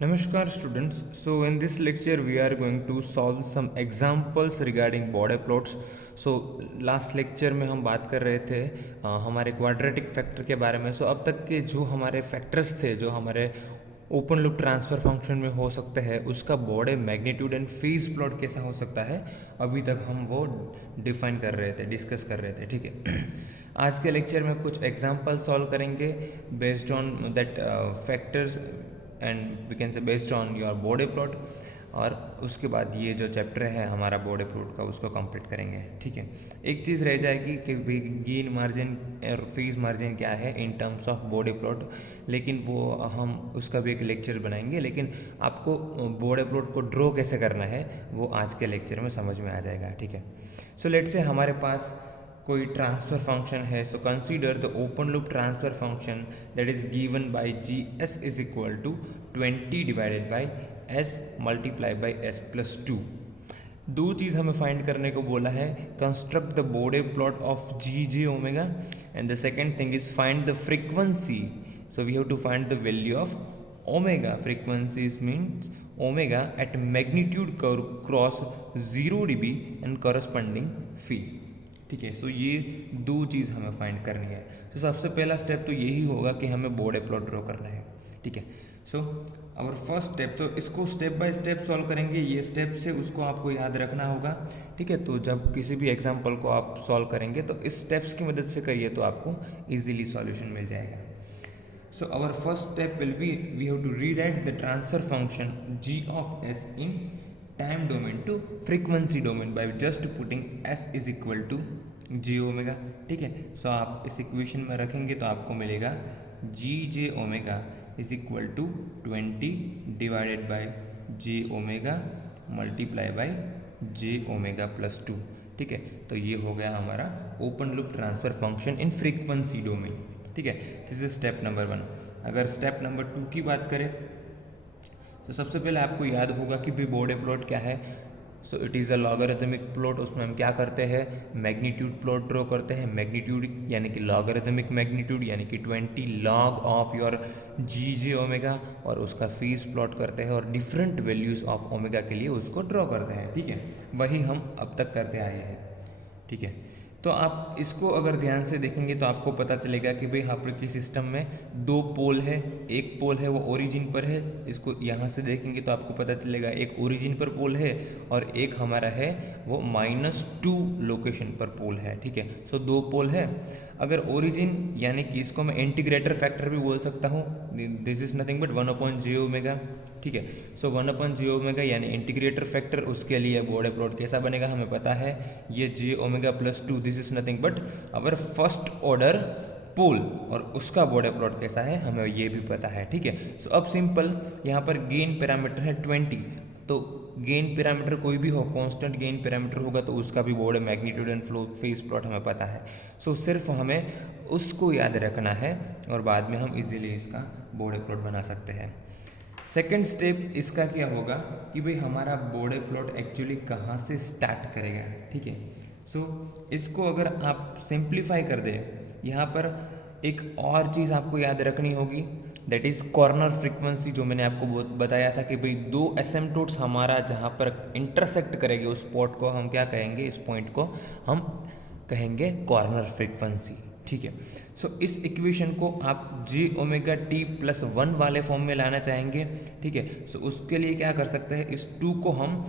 Namaskar students. So in this lecture we are going to solve some examples regarding border plots. So last lecture में हम बात कर रहे थे हमारे क्वाड्रेटिक फैक्टर के बारे में. अब तक के जो हमारे फैक्टर्स थे जो हमारे ओपन लूप ट्रांसफ़र फंक्शन में हो सकते हैं उसका border magnitude and phase plot कैसा हो सकता है अभी तक हम वो डिफाइन कर रहे थे, डिस्कस कर रहे थे. ठीक है. आज के लेक्चर में कुछ एग्जांपल सॉल्व करेंगे based on that factors and we can say based on your border plot. और उसके बाद ये जो चैप्टर है हमारा बॉर्डर प्लॉट का उसको कंप्लीट करेंगे. ठीक है. एक चीज़ रह जाएगी कि गेन मार्जिन और फेज मार्जिन क्या है in terms of border plot, लेकिन वो हम उसका भी एक लेक्चर बनाएंगे. लेकिन आपको बॉर्डर प्लॉट को ड्रॉ कैसे करना है वो आज के लेक्चर में समझ में आ जाएगा. ठीक है. सो लेट्स से हमारे पास कोई ट्रांसफ़र फंक्शन है. So consider the open loop transfer function that is given by G S is equal to 20 divided by S multiply by S plus 2. दो चीज़ हमें फाइंड करने को बोला है. Construct the border plot of G J omega and the second thing is find the frequency. So we have to find the value of omega. Frequency means omega at magnitude cross 0 dB and corresponding phase. ठीक है. सो ये दो चीज़ हमें find करनी है. तो सबसे पहला स्टेप तो यही होगा कि हमें बॉर्डर प्लॉट ड्रॉ करना है. ठीक है. सो और फर्स्ट स्टेप तो इसको स्टेप बाय स्टेप सॉल्व करेंगे. ये स्टेप से उसको आपको याद रखना होगा. ठीक है. तो जब किसी भी एग्जाम्पल को आप सॉल्व करेंगे तो इस स्टेप्स की मदद से करिए तो आपको ईजिली सॉल्यूशन मिल जाएगा. So our first step will be we have to rewrite the transfer function G of S in time domain to frequency domain by just putting S is equal to J omega. ठीक है. सो आप इस equation में रखेंगे तो आपको मिलेगा G J omega is equal to 20 divided by j omega multiply by j omega plus 2. ठीक है. तो ये हो गया हमारा open loop transfer function in frequency domain. ठीक है. This is step number 1. अगर स्टेप नंबर 2 की बात करें तो सबसे पहले आपको याद होगा कि भाई बॉर्डर प्लॉट क्या है. So it is a logarithmic plot. उसमें हम क्या करते हैं मैग्नीट्यूड प्लॉट ड्रॉ करते हैं. मैग्नीट्यूड यानी कि लॉगरिथमिक मैग्नीट्यूड यानी कि 20 log of your G J omega और उसका फेज प्लॉट करते हैं और डिफरेंट वैल्यूज़ ऑफ ओमेगा के लिए उसको ड्रॉ करते हैं. ठीक है. वही हम अब तक करते आए हैं. ठीक है. तो आप इसको अगर ध्यान से देखेंगे तो आपको पता चलेगा कि भाई आपके सिस्टम में दो पोल है. एक पोल है वो ओरिजिन पर है. इसको यहाँ से देखेंगे तो आपको पता चलेगा एक ओरिजिन पर पोल है और एक हमारा है वो -2 लोकेशन पर पोल है. ठीक है. सो दो पोल है. अगर ओरिजिन यानी कि इसको मैं इंटीग्रेटर फैक्टर भी बोल सकता हूँ. This is nothing but 1/j omega. ठीक है. सो 1/j ओमेगा यानी इंटीग्रेटर फैक्टर. उसके लिए बॉर्डर प्लॉट कैसा बनेगा हमें पता है. ये j omega plus 2 this is nothing but our first order pole और उसका बॉर्डर प्लॉट कैसा है हमें ये भी पता है. ठीक है. सो अब सिंपल यहाँ पर गेन पैरामीटर है 20. तो गेन पैरामीटर कोई भी हो कांस्टेंट गेन पैरामीटर होगा तो उसका भी border magnitude and flow phase plot हमें पता है. सो सिर्फ हमें उसको याद रखना है और बाद में हम इजीली इसका बॉर्डर प्लॉट बना सकते हैं. सेकेंड स्टेप इसका क्या होगा कि भाई हमारा बॉर्डर प्लॉट एक्चुअली कहाँ से स्टार्ट करेगा. ठीक है. सो इसको अगर आप सिंप्लीफाई कर दें यहाँ पर एक और चीज़ आपको याद रखनी होगी दैट इज़ कॉर्नर फ्रीक्वेंसी. जो मैंने आपको बताया था कि भाई दो एसिम्पटोट्स हमारा जहाँ पर इंटरसेक्ट करेंगे उस पॉइंट को हम क्या कहेंगे, इस पॉइंट को हम कहेंगे कॉर्नर फ्रीक्वेंसी. ठीक है. सो इस इक्वेशन को आप जे ओमेगा टी प्लस 1 वाले फॉर्म में लाना चाहेंगे. ठीक है. सो उसके लिए क्या कर सकते हैं इस 2 को हम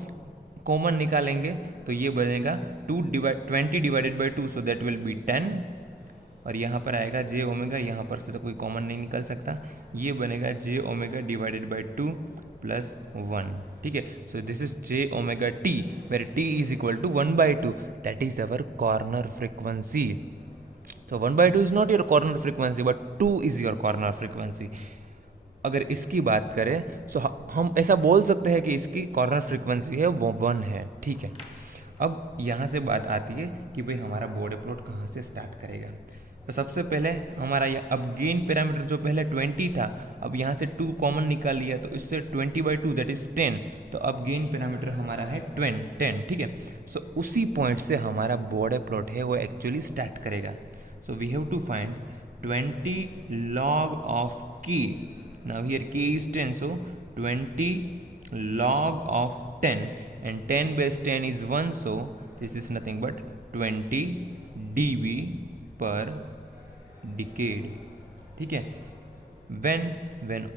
कॉमन निकालेंगे तो ये बनेगा 20 divided by 2 so that will B 10 और यहाँ पर आएगा जे ओमेगा. यहाँ पर से तो कोई कॉमन नहीं निकल सकता. ये बनेगा J omega divided by 2 plus 1. ठीक है. So this is J omega T where T is equal to 1/2. That is our corner frequency. So 1/2 is not your corner frequency but 2 is your corner frequency. अगर इसकी बात करें तो हम ऐसा बोल सकते हैं कि इसकी कॉर्नर फ्रीक्वेंसी है वो 1 है. ठीक है. अब यहाँ से बात आती है कि भाई हमारा बॉर्डर प्लॉट कहाँ से स्टार्ट करेगा. तो सबसे पहले हमारा यह अब गेन पैरामीटर जो पहले 20 था अब यहाँ से 2 कॉमन निकाल लिया तो इससे 20/2 दैट इज 10. तो अब गेन पैरामीटर हमारा है 10. ठीक है. सो उसी पॉइंट से हमारा बॉर्डर प्लॉट है वो एक्चुअली स्टार्ट करेगा. So we have to find 20 log of k. Now here k is 10, so 20 log of 10 and 10 base 10 is 1, so this is nothing but 20 dB per decade. ठीक है, when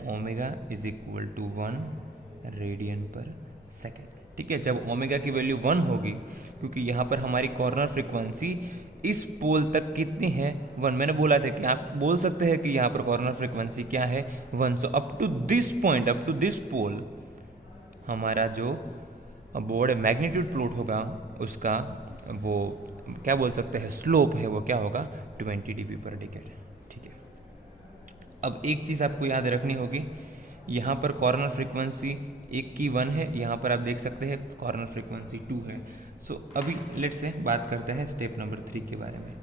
omega is equal to 1 radian per second. ठीक है, जब omega की value 1 होगी, क्योंकि यहाँ पर हमारी कॉर्नर फ्रीक्वेंसी इस पोल तक कितनी है 1. मैंने बोला था कि आप बोल सकते हैं कि यहाँ पर कॉर्नर फ्रीक्वेंसी क्या है 1. So up to this point, up to this pole, हमारा जो बोर्ड मैग्नीट्यूड प्लॉट होगा उसका वो क्या बोल सकते हैं स्लोप है, वो क्या होगा 20 dB पर डिकेड. ठीक है, अब एक चीज़ आपको याद रखनी होगी, यहाँ पर कॉर्नर फ्रीक्वेंसी एक की 1 है, यहाँ पर आप देख सकते हैं कॉर्नर फ्रीक्वेंसी 2 है. सो अभी लेट्स से बात करते हैं स्टेप नंबर 3 के बारे में.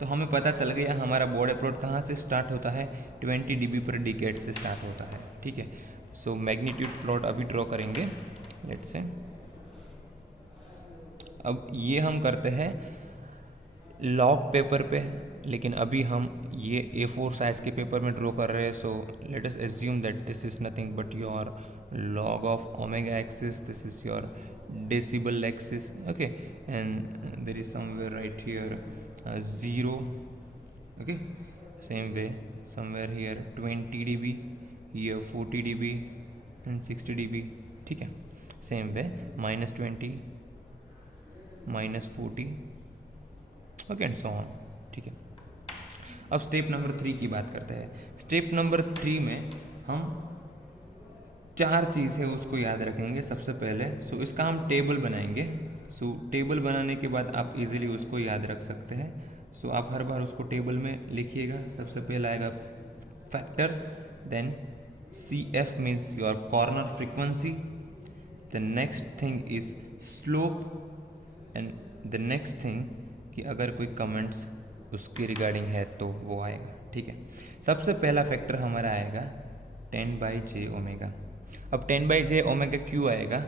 तो हमें पता चल गया हमारा बोर्ड प्लॉट कहाँ से स्टार्ट होता है, 20 dB पर डिकेड से स्टार्ट होता है. ठीक है, सो मैग्नीट्यूड प्लॉट अभी ड्रॉ करेंगे लेट्स से. अब ये हम करते हैं लॉग पेपर पे, लेकिन अभी हम ये A4 साइज के पेपर में ड्रॉ कर रहे हैं. So let us assume that this is nothing but your log of omega axis, this is your decibel axis. Okay, and there is somewhere right here 0. Okay, same way somewhere here 20 dB, here 40 dB and 60 dB. ठीक है, same way -20, -40, okay and so on. ठीक है, अब step number 3 की बात करते हैं. Step number 3 में हम 4 चीज़ है उसको याद रखेंगे. सबसे पहले सो इसका हम टेबल बनाएंगे. सो टेबल बनाने के बाद आप इजीली उसको याद रख सकते हैं. सो आप हर बार उसको टेबल में लिखिएगा. सबसे पहले आएगा factor, then CF means your corner frequency, the next thing is slope and the next thing कि अगर कोई कमेंट्स उसके रिगार्डिंग है तो वो आएगा. ठीक है, सबसे पहला फैक्टर हमारा आएगा 10/j ओमेगा. अब 10/j ओमेगा क्यों आएगा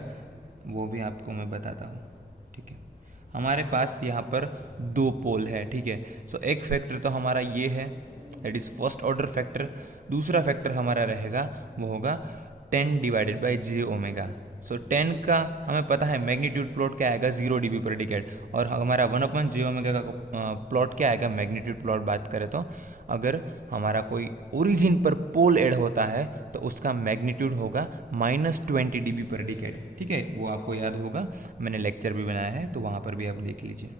वो भी आपको मैं बताता हूँ. ठीक है, हमारे पास यहाँ पर 2 पोल है. ठीक है, सो एक फैक्टर तो हमारा ये है, that is first order factor. दूसरा फैक्टर हमारा रहेगा वो होगा 10/j ओमेगा. सो 10 का हमें पता है मैग्नीट्यूड प्लॉट क्या आएगा 0 dB पर डिकेड, और हमारा 1/j ओमेगा का प्लॉट क्या आएगा मैग्नीट्यूड प्लॉट बात करें तो अगर हमारा कोई ओरिजिन पर पोल ऐड होता है तो उसका मैग्नीट्यूड होगा -20 dB पर डिकेड. ठीक है, वो आपको याद होगा, मैंने लेक्चर भी बनाया है तो वहाँ पर भी आप देख लीजिए.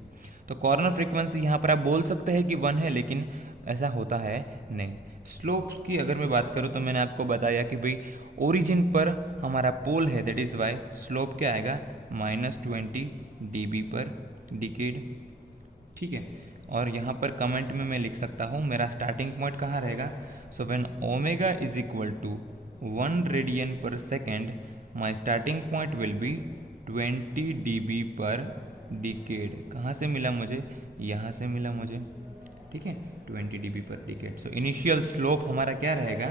तो कॉर्नर फ्रीक्वेंसी यहाँ पर आप बोल सकते हैं कि 1 है, लेकिन ऐसा होता है नहीं. स्लोप्स की अगर मैं बात करूँ तो मैंने आपको बताया कि भाई ओरिजिन पर हमारा पोल है, दैट इज़ वाई स्लोप क्या आएगा -20 dB पर डिकेड. ठीक है, और यहाँ पर कमेंट में मैं लिख सकता हूँ मेरा स्टार्टिंग पॉइंट कहाँ रहेगा. So when omega is equal to 1 radian per second, my starting point will be 20 dB per decade. कहाँ से मिला मुझे, यहाँ से मिला मुझे. ठीक है, 20 dB per decade. So initial slope हमारा क्या रहेगा,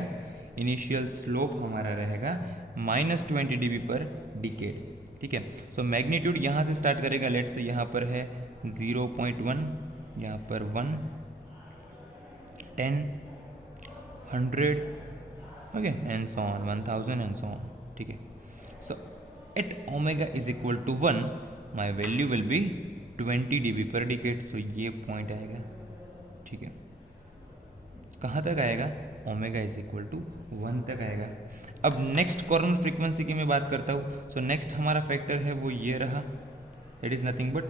इनिशियल स्लोप हमारा रहेगा -20 dB पर डिकेड. ठीक है, सो मैग्नीट्यूड यहाँ से स्टार्ट करेगा. लेट से यहाँ पर है 0.1, यहाँ पर 1, 10, 100, okay and so on, 1000 and so on. ठीक है, so at omega is equal to 1 my value will be 20 dB per decade. So ये पॉइंट आएगा. ठीक है, कहाँ तक आएगा, ओमेगा इज इक्वल टू 1 तक आएगा. अब नेक्स्ट कॉर्नर फ्रीक्वेंसी की मैं बात करता हूँ. सो नेक्स्ट हमारा फैक्टर है वो ये रहा, that is nothing but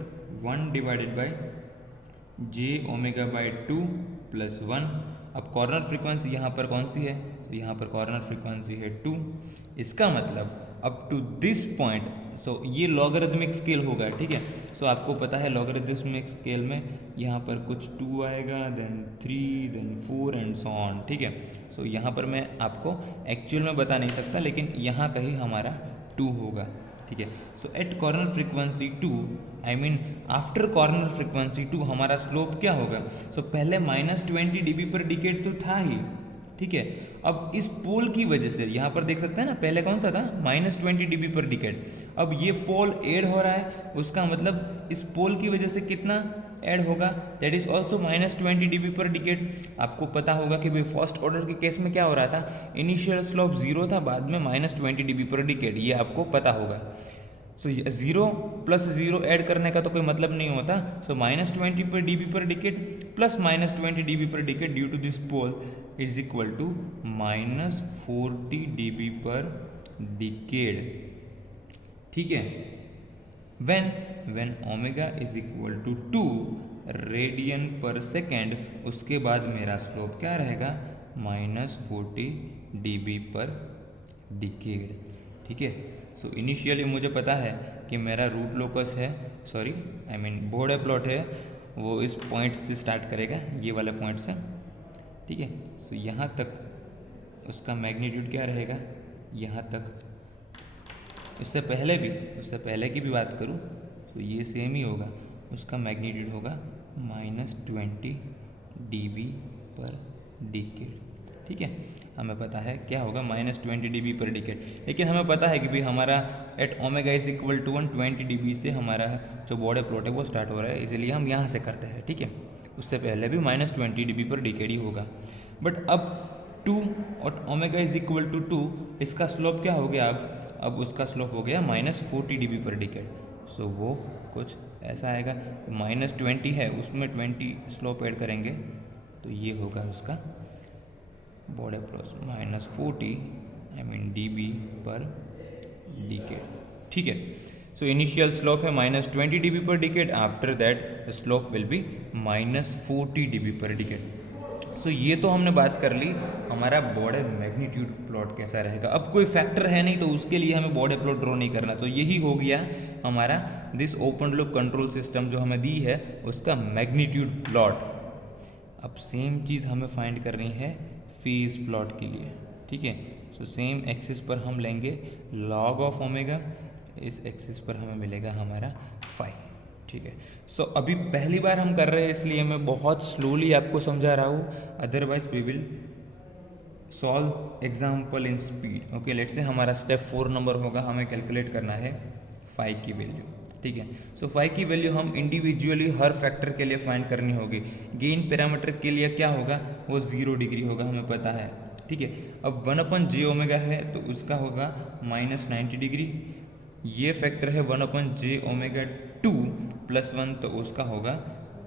1/j omega by 2 + 1. अब कॉर्नर फ्रीक्वेंसी यहाँ पर कौन सी है, तो यहाँ पर कॉर्नर फ्रीक्वेंसी है 2. इसका मतलब अप टू दिस पॉइंट, सो ये लॉगरिथमिक स्केल होगा. ठीक है, सो आपको पता है लॉगरिथमिक स्केल में यहाँ पर कुछ 2 आएगा, then 3, then 4 and so on. ठीक है, सो यहाँ पर मैं आपको एक्चुअल में बता नहीं सकता, लेकिन यहाँ कहीं हमारा 2 होगा. ठीक है, so at corner frequency 2, I mean after corner frequency 2 हमारा स्लोप क्या होगा. सो पहले -20 dB पर डिकेड तो था ही. ठीक है, अब इस पोल की वजह से यहाँ पर देख सकते हैं ना, पहले कौन सा था -20 dB पर डिकेड. अब ये पोल ऐड हो रहा है, उसका मतलब इस पोल की वजह से कितना ऐड होगा, that is also -20 dB per decade. आपको पता होगा कि भाई फर्स्ट ऑर्डर के केस में क्या हो रहा था, इनिशियल स्लोप 0 था, बाद में -20 dB पर डिकेड, ये आपको पता होगा। सो 0 + 0 ऐड करने का तो कोई मतलब नहीं होता। सो -20 per dB per decade plus -20 dB per decade due to this pole is equal to -40 dB per decade. ठीक है, when omega is equal to 2 radian per second, उसके बाद मेरा स्लोप क्या रहेगा, -40 dB पर डिकेड। ठीक है, सो इनिशियली मुझे पता है कि मेरा रूट लोकस है, sorry I mean border plot है, वो इस पॉइंट से स्टार्ट करेगा, ये वाला पॉइंट से। ठीक है, सो यहाँ तक उसका मैग्नीट्यूड क्या रहेगा, यहाँ तक। इससे पहले की भी बात करूँ तो ये सेम ही होगा, उसका मैग्नीट्यूड होगा -20 dB पर डिकेड। ठीक है, हमें पता है क्या होगा, -20 dB पर डिकेड, लेकिन हमें पता है कि भाई हमारा at omega is equal to 120 dB से हमारा जो बॉर्डर प्लॉट है वो स्टार्ट हो रहा है, इसीलिए हम यहाँ से करते हैं। ठीक है, उससे पहले भी -20 dB पर डिकेड ही होगा। बट अब 2 और ओमेगा इज इक्वल टू 2, इसका स्लोप क्या हो गया, अब उसका स्लोप हो गया -40 dB पर डिकेड। सो वो कुछ ऐसा आएगा, -20 है, उसमें 20 स्लोप ऐड करेंगे तो ये होगा उसका border plus -40 I mean dB per decade. ठीक है, सो इनिशियल स्लोप है -20 dB per decade, after that the slope will be -40 dB per decade. So ये तो हमने बात कर ली हमारा बॉर्डर मैग्नीट्यूड प्लॉट कैसा रहेगा। अब कोई फैक्टर है नहीं तो उसके लिए हमें बॉर्डर प्लॉट ड्रॉ नहीं करना, तो यही हो गया हमारा this open loop control system जो हमें दी है उसका मैग्नीट्यूड प्लॉट। अब सेम चीज़ हमें फाइंड करनी है फेज प्लॉट के लिए। ठीक है, सो सेम एक्सिस पर हम लेंगे log ऑफ ओमेगा, इस एक्सिस पर हमें मिलेगा हमारा फाई। ठीक है, सो अभी पहली बार हम कर रहे हैं इसलिए मैं बहुत स्लोली आपको समझा रहा हूँ, otherwise we will solve example in speed. Okay, let's say हमारा स्टेप 4 नंबर होगा, हमें कैलकुलेट करना है फाई की वैल्यू। ठीक है, सो फाई की वैल्यू हम इंडिविजुअली हर फैक्टर के लिए फाइंड करनी होगी। गेन पैरामीटर के लिए क्या होगा, वो 0 डिग्री होगा, हमें पता है। ठीक है, अब 1/j ओमेगा है तो उसका होगा -90 डिग्री। ये फैक्टर है 1/j ओमेगा 2 + 1 तो उसका होगा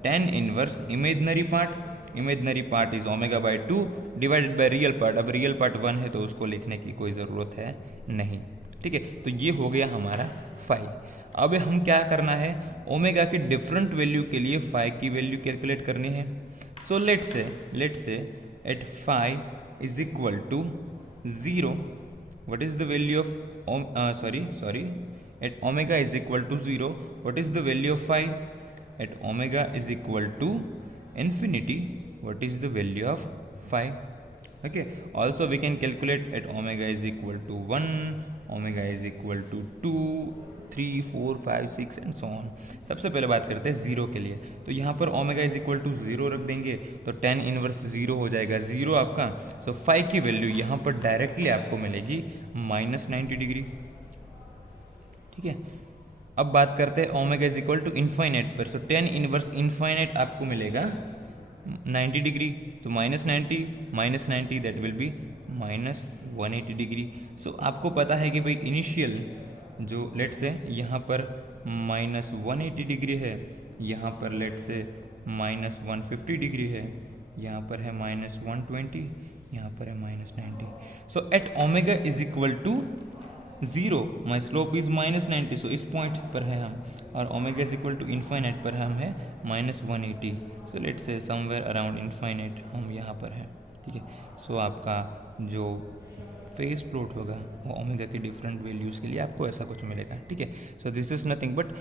tan inverse imaginary part is omega by 2 divided by real part. अब रियल पार्ट 1 है तो उसको लिखने की कोई ज़रूरत है नहीं। ठीक है, तो ये हो गया हमारा फाई। अब हम क्या करना है, ओमेगा के डिफरेंट वैल्यू के लिए फाई की वैल्यू कैलकुलेट करनी है। So let's say at phi is equal to 0, what is the value of at omega is equal to 0, what is the value of phi, at omega is equal to infinity, what is the value of phi? Okay, also we can calculate at omega is equal to 1, omega is equal to 2, 3, 4, 5, 6 and so on। सबसे पहले बात करते हैं 0 के लिए, तो यहाँ पर ओमेगा इज इक्वल टू 0 रख देंगे तो tan इनवर्स 0 हो जाएगा, 0 आपका। सो फाई की वैल्यू यहाँ पर डायरेक्टली आपको मिलेगी -90 डिग्री। ठीक है, अब बात करते हैं omega is equal to infinite पर, सो tan इनवर्स इन्फाइनाइट आपको मिलेगा 90 डिग्री, तो -90 दैट विल बी -180 डिग्री। सो आपको पता है कि भाई इनिशियल जो लेट से यहाँ पर -180 डिग्री है, यहाँ पर लेट से -150 डिग्री है, यहाँ पर है -120, यहाँ पर है -90। So at omega is equal to 0 my slope is -90, so इस पॉइंट पर है हम, और omega is equal to infinite पर हम है -180। So let's say somewhere around infinite हम यहाँ पर हैं। ठीक है, सो आपका जो फेज प्लॉट होगा वो ओमेगा के डिफरेंट वैल्यूज़ के लिए आपको ऐसा कुछ मिलेगा। ठीक है, so this is nothing but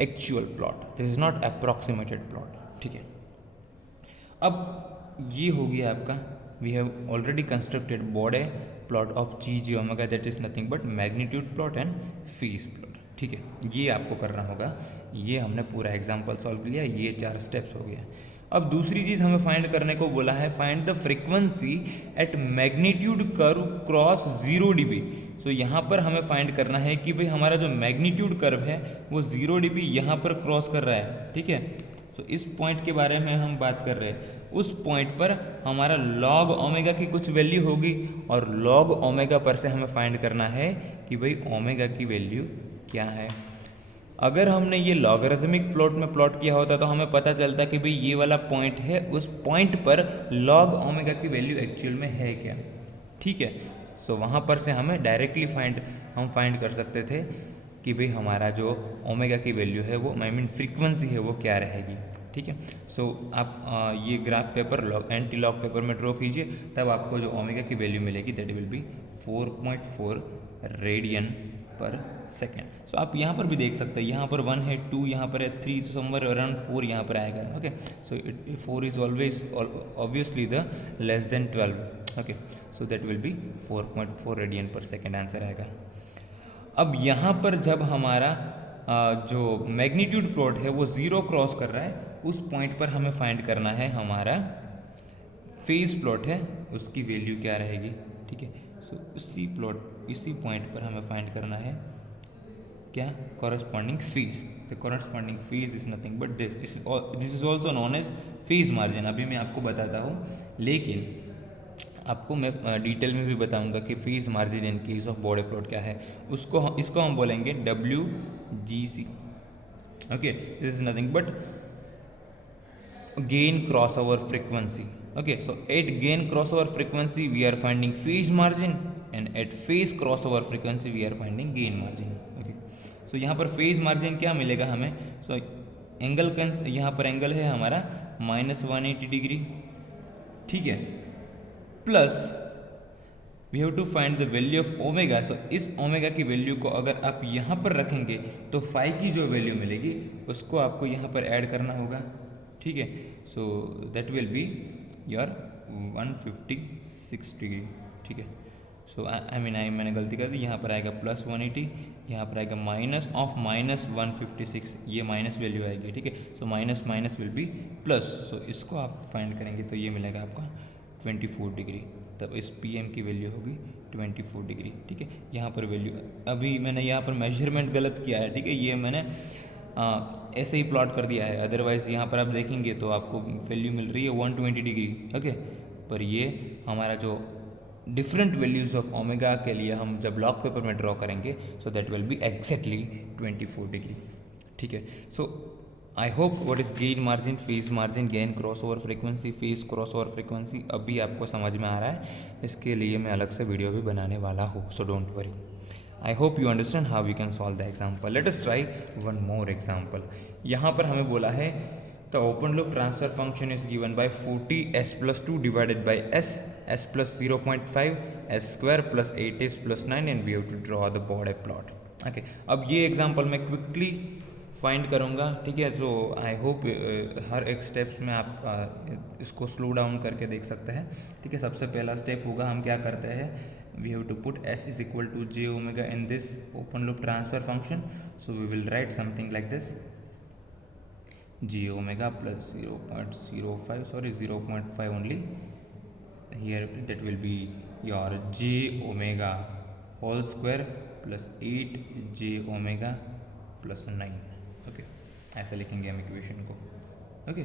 actual plot, this is not approximated plot. ठीक है, अब ये हो गया आपका, we have already constructed Bode plot of G omega, that is nothing but magnitude plot and phase plot. ठीक है, ये आपको करना होगा, ये हमने पूरा एग्जाम्पल सॉल्व किया, ये 4 स्टेप्स हो गया। अब दूसरी चीज़ हमें फाइंड करने को बोला है, find the frequency at magnitude curve cross 0 dB। So यहाँ पर हमें फाइंड करना है कि भाई हमारा जो मैग्नीट्यूड कर्व है वो 0 dB यहाँ पर क्रॉस कर रहा है। ठीक है, सो इस पॉइंट के बारे में हम बात कर रहे हैं। उस पॉइंट पर हमारा लॉग ओमेगा की कुछ वैल्यू होगी और लॉग ओमेगा पर से हमें फाइंड करना है कि भाई ओमेगा की वैल्यू क्या है। अगर हमने ये लॉगरिथमिक प्लॉट में प्लॉट किया होता तो हमें पता चलता कि भाई ये वाला पॉइंट है, उस पॉइंट पर लॉग ओमेगा की वैल्यू एक्चुअल में है क्या। ठीक है, सो वहाँ पर से हमें डायरेक्टली हम फाइंड कर सकते थे कि भाई हमारा जो ओमेगा की वैल्यू है वो फ्रीक्वेंसी है वो क्या रहेगी। ठीक है, सो आप ये graph paper anti log paper में ड्रॉ कीजिए, तब आपको जो ओमेगा की वैल्यू मिलेगी that will B 4.4 radian per second. सो आप यहाँ पर भी देख सकते हैं, यहाँ पर 1 है, 2 यहाँ पर है, 3 तो समवेयर अराउंड 4 यहाँ पर आएगा। Okay, so 4 is always obviously the less than 12। Okay, so that will B 4.4 radian per second answer आएगा। अब यहाँ पर जब हमारा जो मैग्नीट्यूड प्लॉट है वो 0 क्रॉस कर रहा है, उस पॉइंट पर हमें फाइंड करना है हमारा फेज प्लॉट है उसकी वैल्यू क्या रहेगी। ठीक है, सो इसी पॉइंट पर हमें फाइंड करना है क्या, corresponding phase. The corresponding phase is nothing but this is also known as phase margin. अभी मैं आपको बताता हूँ, लेकिन आपको मैं डिटेल में भी बताऊंगा कि phase margin in case of body plot क्या है। इसको हम बोलेंगे WGC। Okay, this is nothing but gain crossover frequency. Okay, so at gain crossover frequency we are finding phase margin and at phase crossover frequency we are finding gain margin. Okay, so यहाँ पर phase margin क्या मिलेगा हमें, so angle यहाँ पर angle है हमारा -180 degree. ठीक है, plus we have to find the value of omega. सो इस ओमेगा की वैल्यू को अगर आप यहाँ पर रखेंगे तो फाई की जो वैल्यू मिलेगी उसको आपको यहाँ पर ऐड करना होगा। ठीक है, सो that will be your 156 degree. ठीक है, सो मैंने गलती कर दी, यहाँ पर आएगा +180, यहाँ पर आएगा -156, ये माइनस वैल्यू आएगी। ठीक है, so minus minus will be plus. So इसको आप फाइंड करेंगे तो ये मिलेगा आपका 24 डिग्री, तब इस PM की वैल्यू होगी 24 डिग्री। ठीक है, यहाँ पर वैल्यू अभी मैंने यहाँ पर मेजरमेंट गलत किया है। ठीक है, ये मैंने ऐसे ही प्लॉट कर दिया है, अदरवाइज़ यहाँ पर आप देखेंगे तो आपको वैल्यू मिल रही है 120 डिग्री। ओके, पर ये हमारा जो डिफरेंट वैल्यूज़ ऑफ ओमेगा के लिए हम जब लॉग पेपर में ड्रॉ करेंगे so that will be exactly 24 degree. ठीक है, so I hope what is gain margin, phase margin, gain cross over frequency, phase cross over frequency अभी आपको समझ में आ रहा है। इसके लिए मैं अलग से वीडियो भी बनाने वाला हूँ, so don't worry. I hope you understand how we can solve the example. Let us try one more example. यहाँ पर हमें बोला है the open loop transfer function is given by 40 s plus 2 divided by s plus 0.5 s square plus 8s plus 9 and we have to draw the Bode plot. Okay, अब ये example मैं quickly find करूँगा। ठीक है, so I hope हर एक steps में आप इसको स्लो डाउन करके देख सकते हैं। ठीक है, सबसे पहला स्टेप होगा, हम क्या करते हैं, we have to put s is equal to j omega in this open loop transfer function. So we will write something like this, j omega plus 0.05, sorry 0.5 only here, that will be your j omega whole square plus 8 j omega plus 9. Okay, ऐसे लिखेंगे हम equation को। Okay,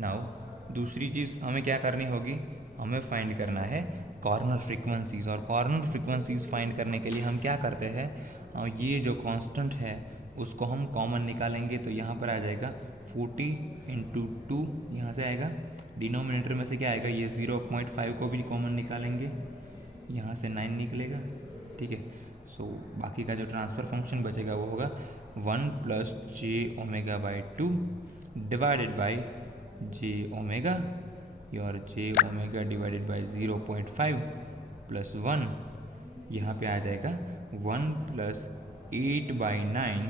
now दूसरी चीज़ हमें क्या करनी होगी, हमें फाइंड करना है कॉर्नर फ्रीक्वेंसीज। और कॉर्नर फ्रीक्वेंसीज फाइंड करने के लिए हम क्या करते हैं, ये जो कांस्टेंट है उसको हम कॉमन निकालेंगे तो यहाँ पर आ जाएगा 40 × 2, यहाँ से आएगा, डिनोमिनेटर में से क्या आएगा, ये 0.5 को भी कॉमन निकालेंगे, यहाँ से 9 निकलेगा। ठीक है, सो बाकी का जो ट्रांसफ़र फंक्शन बचेगा वो होगा 1 + j omega by 2 divided by j omega, your j omega divided by 0.5 plus 1, यहाँ पे आ जाएगा 1 + 8/9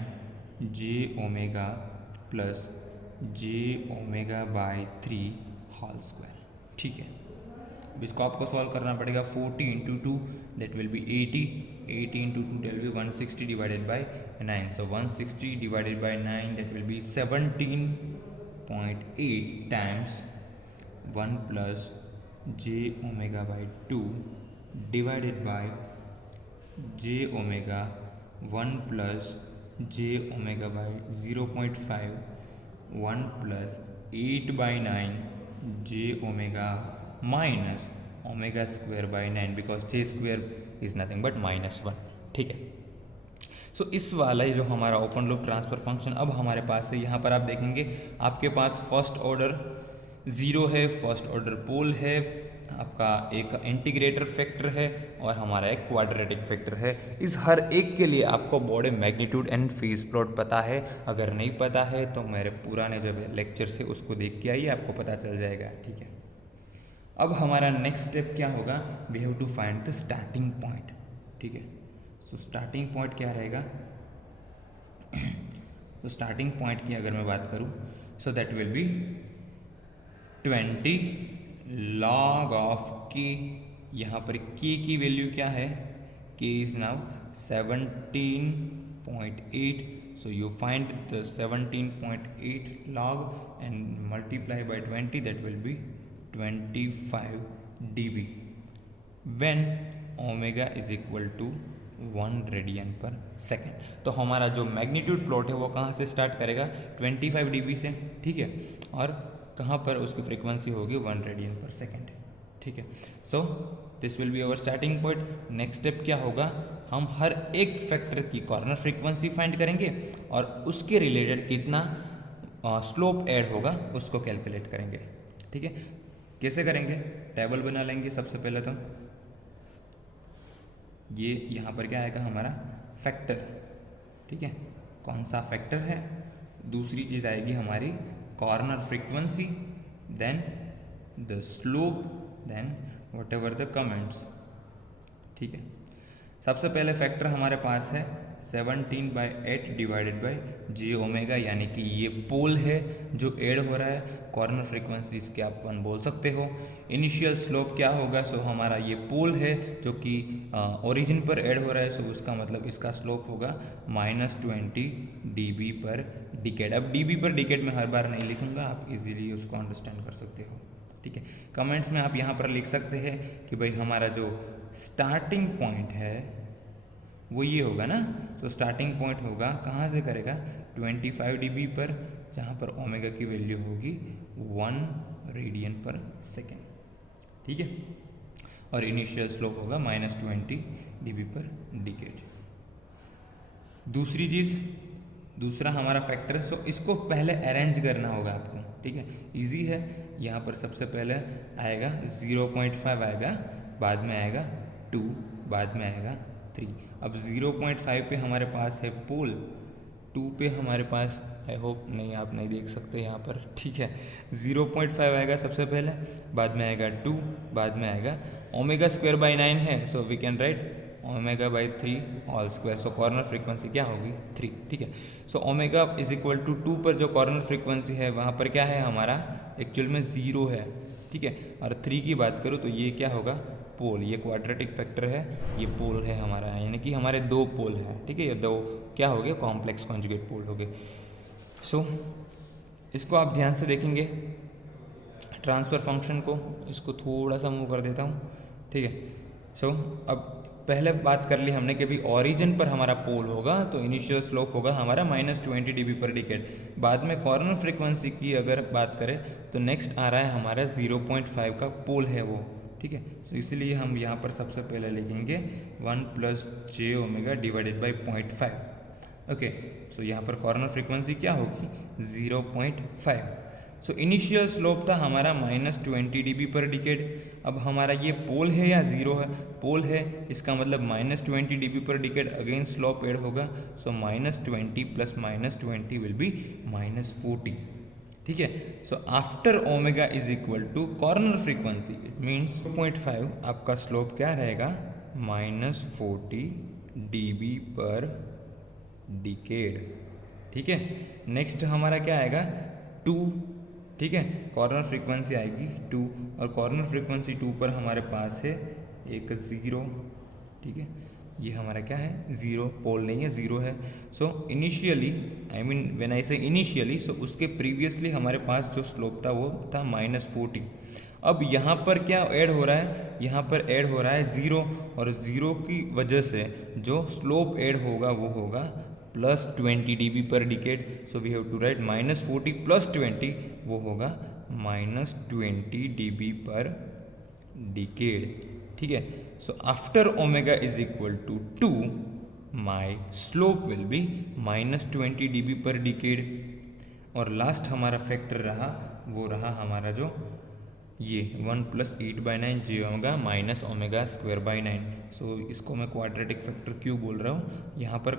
j omega plus j omega by 3 whole square. ठीक है, अब इसको आपको सॉल्व करना पड़ेगा। 40 × 2 that will B 80, 80 × 2 that will be 160 divided by 9. So 160 divided by 9 that will be 17.8 times 1 + j omega by 2 divided by j omega 1 + j omega by 0.5 1 plus 8/9 j omega minus omega square by 9 because j square is nothing but -1। ठीक है, सो इस वाला जो हमारा open loop transfer function अब हमारे पास है। यहाँ पर आप देखेंगे आपके पास फर्स्ट ऑर्डर ज़ीरो है, फर्स्ट ऑर्डर पोल है, आपका एक इंटीग्रेटर फैक्टर है और हमारा एक क्वाड्रेटिक फैक्टर है। इस हर एक के लिए आपको body magnitude and phase plot पता है। अगर नहीं पता है तो मेरे पुराने जब लेक्चर से उसको देख के आइए, आपको पता चल जाएगा। ठीक है, अब हमारा नेक्स्ट स्टेप क्या होगा, we have to find the starting point. ठीक है, सो स्टार्टिंग पॉइंट क्या रहेगा, तो स्टार्टिंग पॉइंट की अगर मैं बात करूं, so that will be 20 log of k। यहाँ पर k की वैल्यू क्या है, k is now 17.8, so you find the 17.8 log and multiply by 20, that will be 25 dB when omega is equal to 1 radian per second. तो हमारा जो magnitude plot है वो कहाँ से स्टार्ट करेगा, 25 dB से। ठीक है, और कहाँ पर उसकी फ्रीक्वेंसी होगी 1 रेडियन पर सेकेंड। ठीक है, so this will be our starting point. Next step क्या होगा, हम हर एक फैक्टर की कॉर्नर फ्रीक्वेंसी फाइंड करेंगे और उसके रिलेटेड कितना स्लोप ऐड होगा उसको कैलकुलेट करेंगे। ठीक है, कैसे करेंगे, टेबल बना लेंगे। सबसे पहले तो ये यहाँ पर क्या आएगा हमारा फैक्टर। ठीक है, कौन सा फैक्टर है, दूसरी चीज़ आएगी हमारी corner frequency, then the slope, then whatever the comments. ठीक है, सबसे पहले फैक्टर हमारे पास है 17/8 डिवाइडेड बाई जे ओमेगा, यानी कि ये पोल है जो ऐड हो रहा है। कॉर्नर फ्रीक्वेंसी इसके आप 1 बोल सकते हो। इनिशियल स्लोप क्या होगा, सो हमारा ये पोल है जो कि ओरिजिन पर ऐड हो रहा है, सो उसका मतलब इसका स्लोप होगा -20 dB पर डिकेड। अब dB पर डिकेड में हर बार नहीं लिखूंगा, आप इजीली उसको अंडरस्टैंड कर सकते हो। ठीक है, कमेंट्स में आप यहाँ पर लिख सकते हैं कि भाई हमारा जो स्टार्टिंग पॉइंट है वो ये होगा ना। तो स्टार्टिंग पॉइंट होगा कहाँ से करेगा, 25 dB पर, जहाँ पर ओमेगा की वैल्यू होगी 1 रेडियन पर सेकेंड। ठीक है, और इनिशियल स्लोप होगा -20 dB पर डिकेड। दूसरी चीज़, दूसरा हमारा फैक्टर, सो इसको पहले अरेंज करना होगा आपको। ठीक है, इजी है। यहाँ पर सबसे पहले आएगा 0.5 आएगा, बाद में आएगा 2, बाद में आएगा 3। अब 0.5 पे हमारे पास है पोल, 2 पे हमारे पास, आई होप नहीं आप नहीं देख सकते यहाँ पर। ठीक है, 0.5 आएगा सबसे पहले, बाद में आएगा 2, बाद में आएगा ओमेगा स्क्वायर बाई 9 है, so we can write omega by 3 all square. So corner frequency क्या होगी 3। ठीक है, so omega is equal to 2 पर जो कॉर्नर फ्रीक्वेंसी है वहाँ पर क्या है हमारा, एक्चुअल में 0 है। ठीक है, और 3 की बात करूँ तो ये क्या होगा, पोल। ये क्वाड्रेटिक फैक्टर है, ये पोल है हमारा, यानी कि हमारे 2 पोल हैं। ठीक है, ये 2 क्या हो गए, कॉम्प्लेक्स कॉन्जुगेट पोल हो गए। सो इसको आप ध्यान से देखेंगे, ट्रांसफ़र फंक्शन को, इसको थोड़ा सा मूव कर देता हूँ। ठीक है, सो अब पहले बात कर ली हमने कि भी ओरिजिन पर हमारा पोल होगा तो इनिशियल स्लोप होगा हमारा -20 dB पर डिकेड। बाद में कॉर्नर फ्रीक्वेंसी की अगर बात करें तो नेक्स्ट आ रहा है हमारा 0.5 का पोल है वो। ठीक है, तो इसलिए हम यहाँ पर सबसे पहले लिखेंगे 1 + j omega divided by 0.5। Okay, so यहाँ पर कॉर्नर फ्रीक्वेंसी क्या होगी 0.5। सो इनिशियल स्लोप था हमारा -20 dB पर डिकेड। अब हमारा ये पोल है या 0 है, पोल है, इसका मतलब -20 dB per decade, again slope add होगा। So -20 + -20 will be -40। ठीक है, so after omega is equal to corner frequency, it means 0.5 आपका स्लोप क्या रहेगा -40 dB पर डिकेड। ठीक है, नेक्स्ट हमारा क्या आएगा 2। ठीक है, कॉर्नर फ्रीक्वेंसी आएगी 2 और कॉर्नर फ्रीक्वेंसी 2 पर हमारे पास है एक 0। ठीक है, ये हमारा क्या है 0, पोल नहीं है 0 है। So initially, I mean when I से इनिशियली, सो उसके प्रीवियसली हमारे पास जो स्लोप था वो था -40। अब यहाँ पर क्या ऐड हो रहा है, यहाँ पर ऐड हो रहा है 0 और 0 की वजह से जो स्लोप ऐड होगा वो होगा plus 20 dB per decade, so we have to write -40 plus 20, वो होगा -20 dB पर डिकेड, ठीक है। So after omega is equal to 2 my slope will be -20 dB per decade. और लास्ट हमारा फैक्टर रहा, वो रहा हमारा जो ये 1 + 8/9 j omega minus omega square by 9। सो इसको मैं क्वाड्रेटिक फैक्टर क्यों बोल रहा हूँ, यहाँ पर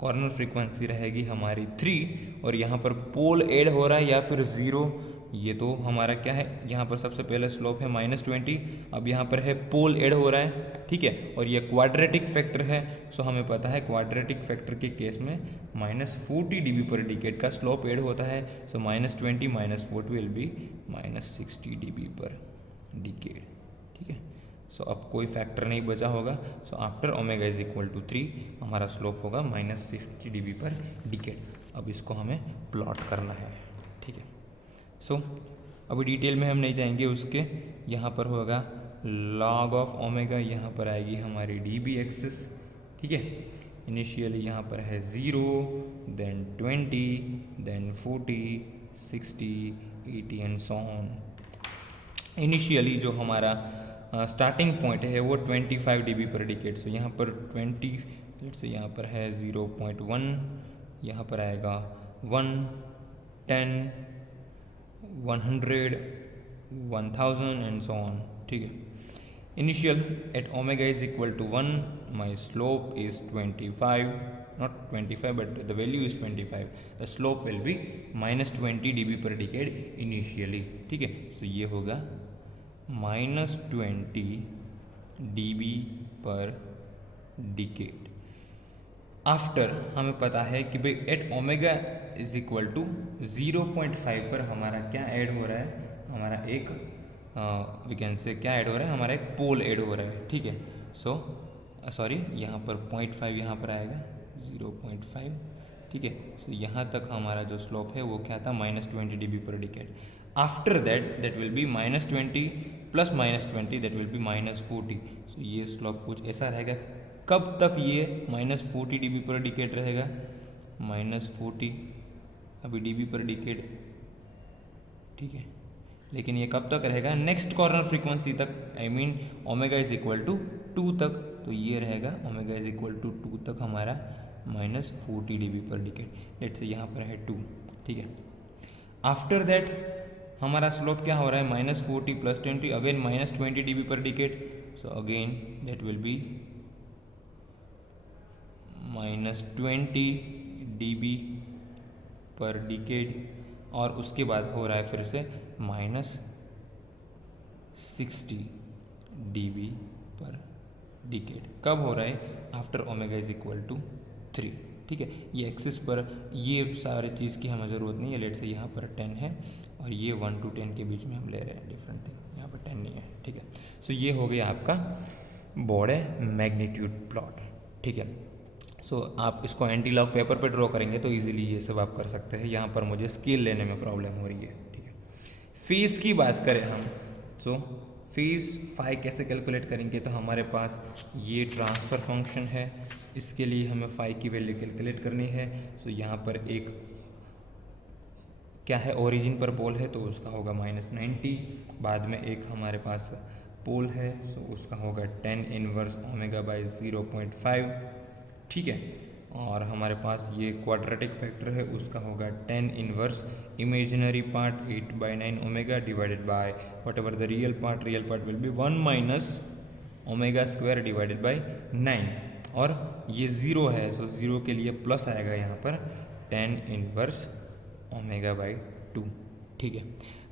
कॉर्नर फ्रीक्वेंसी रहेगी हमारी 3 और यहाँ पर पोल ऐड हो रहा है या फिर 0, ये तो हमारा क्या है, यहाँ पर सबसे पहले स्लोप है -20, अब यहाँ पर है पोल ऐड हो रहा है, ठीक है। और ये क्वाड्रेटिक फैक्टर है, सो हमें पता है क्वाड्रेटिक फैक्टर के केस में -40 dB पर डिकेड का स्लोप ऐड होता है। So -20 - 40 will be -60 dB per decade, ठीक है। सो अब कोई फैक्टर नहीं बचा होगा। So after omega is equal to 3 हमारा स्लोप होगा -60 dB पर डिकेड। अब इसको हमें प्लॉट करना है, ठीक है। सो अभी डिटेल में हम नहीं जाएंगे उसके, यहाँ पर होगा log ऑफ ओमेगा, यहाँ पर आएगी हमारी dB एक्सिस, ठीक है। इनिशियली यहाँ पर है 0, then 20, then 40, 60, 80 and so on. Initially जो हमारा स्टार्टिंग पॉइंट है वो 25 dB पर डिकेड। सो यहाँ पर 20 से यहाँ पर है 0.1, यहाँ पर आएगा 1, 10, 100, 1000 एंड सो ऑन, ठीक है। Initial at omega is equal to 1, my slope is 25, not 25 but the value is 25, the slope will be -20 dB per decade initially, ठीक है। सो ये होगा -20 dB पर डिकेड। आफ्टर हमें पता है कि भाई at omega is equal to 0.5 पर हमारा क्या ऐड हो रहा है, हमारा एक वी कैन से क्या ऐड हो रहा है, हमारा एक पोल ऐड हो रहा है, ठीक है। सो सॉरी यहाँ पर 0.5 यहाँ पर आएगा 0.5, ठीक है। सो यहाँ तक हमारा जो स्लोप है वो क्या था, -20 dB per decade. After that will be -20 plus -20 that will be -40। सो ये स्लोप कुछ ऐसा रहेगा। कब तक ये -40 dB पर डिकेड रहेगा, -40 अभी dB पर डिकेड, ठीक है। लेकिन ये कब तक रहेगा, नेक्स्ट कॉर्नर फ्रीक्वेंसी तक, I mean omega is equal to 2 तक। तो ये रहेगा ओमेगा इज इक्वल टू 2 तक हमारा -40 dB per decade. Let's say यहाँ पर है 2, ठीक है। आफ्टर दैट हमारा स्लोप क्या हो रहा है, -40 plus 20, again -20 dB per decade. So again that will be -20 dB per decade. और उसके बाद हो रहा है फिर से -60 dB पर डिकेड। कब हो रहा है, after omega is equal to 3, ठीक है। ये एक्सिस पर ये सारे चीज़ की हमें ज़रूरत नहीं है। लेट से यहाँ पर 10 है और ये 1 to 10 के बीच में हम ले रहे हैं डिफरेंट थिंग, यहाँ पर 10 नहीं है, ठीक है। सो ये हो गया आपका बॉडे मैग्नीट्यूड प्लॉट, ठीक है। सो आप इसको एंटी लॉग पेपर पे ड्रॉ करेंगे तो इजीली ये सब आप कर सकते हैं। यहाँ पर मुझे स्केल लेने में प्रॉब्लम हो रही है, ठीक है। फीस की बात करें हम, सो फीस फाई कैसे कैलकुलेट करेंगे, तो हमारे पास ये ट्रांसफ़र फंक्शन है, इसके लिए हमें फाई की वैल्यू कैलकुलेट करनी है। सो यहाँ पर एक क्या है, ओरिजिन पर पोल है तो उसका होगा -90, बाद में एक हमारे पास पोल है सो उसका होगा 10 इनवर्स ओमेगा बाई 0.5, ठीक है। और हमारे पास ये क्वाड्रेटिक फैक्टर है, उसका होगा 10 inverse imaginary part 8/9 omega divided by what ever the real part will be 1 minus omega square divided by 9। और ये 0 है, सो 0 के लिए प्लस आएगा यहाँ पर 10 इनवर्स ओमेगा बाई 2, ठीक है।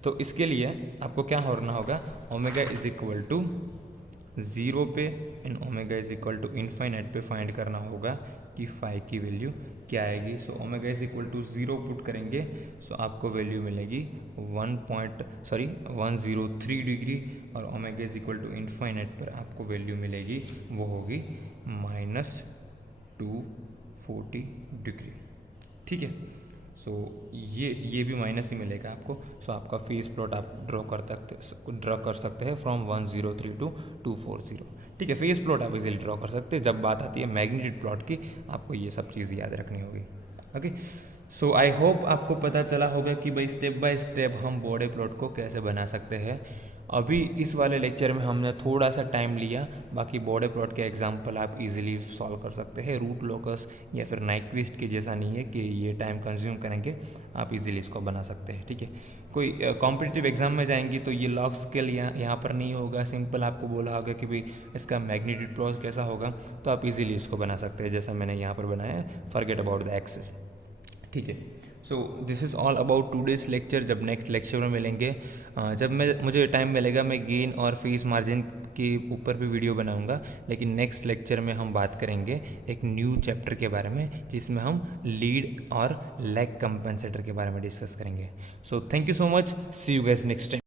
तो इसके लिए आपको क्या करना होगा, ओमेगा इज इक्वल टू 0 पे and omega is equal to infinite पे फाइंड करना होगा कि फाई की वैल्यू क्या आएगी। So omega is equal to 0 put करेंगे, सो आपको वैल्यू मिलेगी 103 डिग्री, और omega is equal to infinite पर आपको वैल्यू मिलेगी वो होगी -240 डिग्री, ठीक है। सो ये भी माइनस ही मिलेगा आपको। सो आपका फेस प्लॉट आप ड्रॉ कर सकते हैं फ्रॉम 103 to 240, ठीक है। फेस प्लॉट आप इजीली ड्रॉ कर सकते हैं। जब बात आती है मैग्नीट्यूड प्लॉट की, आपको ये सब चीज़ याद रखनी होगी। ओके, सो आई होप आपको पता चला होगा कि भाई स्टेप बाय स्टेप हम बॉडी प्लॉट को कैसे बना सकते हैं। अभी इस वाले लेक्चर में हमने थोड़ा सा टाइम लिया, बाकी बॉडी प्लॉट के एग्जांपल आप इजीली सॉल्व कर सकते हैं। रूट लोकस या फिर नाइक्विस्ट के जैसा नहीं है कि ये टाइम कंज्यूम करेंगे, आप इजीली इसको बना सकते हैं। ठीक है, कोई कॉम्पिटिटिव एग्जाम में जाएंगी तो ये लॉग स्केल यहाँ पर नहीं होगा, सिंपल आपको बोला होगा कि भाई इसका मैग्नीट्यूड प्लॉट कैसा होगा, तो आप इजीली इसको बना सकते हैं जैसा मैंने यहाँ पर बनाया है, फॉरगेट अबाउट द एक्सेस। ठीक है, so this is all about today's lecture. जब नेक्स्ट लेक्चर में मिलेंगे, जब मुझे टाइम मिलेगा मैं गेन और फेस मार्जिन के ऊपर भी वीडियो बनाऊंगा, लेकिन नेक्स्ट लेक्चर में हम बात करेंगे एक न्यू चैप्टर के बारे में जिसमें हम लीड और लैग कंपेंसेटर के बारे में डिस्कस करेंगे। So thank you so much, see you guys next time.